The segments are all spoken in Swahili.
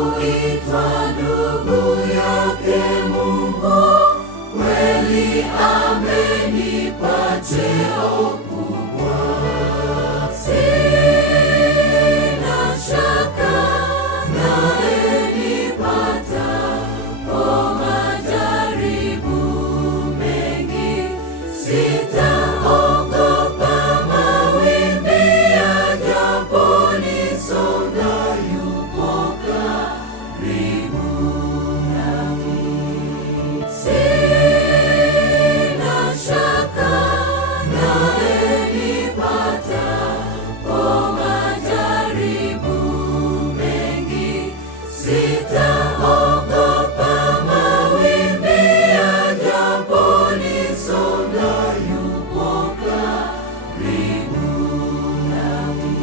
kuitwa ndugu yake Mungu, kweli amenipa cheo kubwa. Sina shaka naye nipatapo majaribu mengi, sitaogopa mawimbi yajaponisonga, yupo karibu nami. Sina shaka naye nipatapo majaribu mengi, sitaogopa mawimbi yajaponisonga, yupo karibu nami.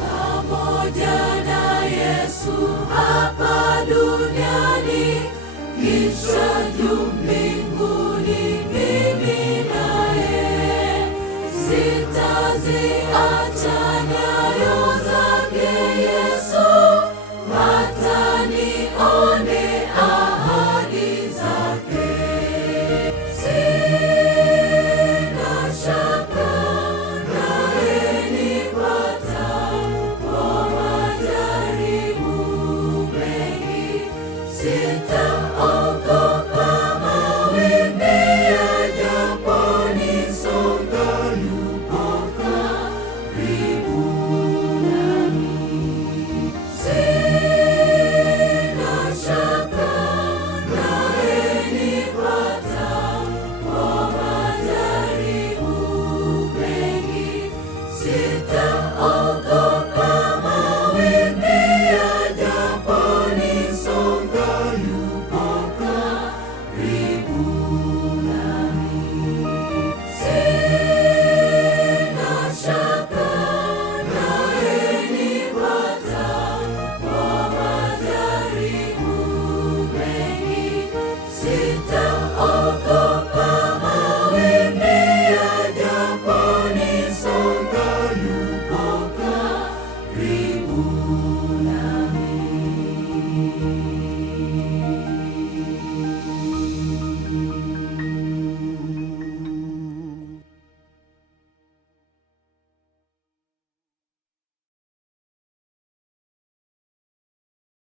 Pamoja na Yesu hapa duniani, kisha juu mbinguni mimi naye. Sitaziacha nyayo zake Yesu, hata nione ahadi zake. Sina shaka naye nipatapo majaribu mengi, sitaogopa mawimbi yajaponisonga, yupo karibu nami. Sina shaka naye nipatapo majaribu mengi, sitaogopa mawimbi yajaponisonga,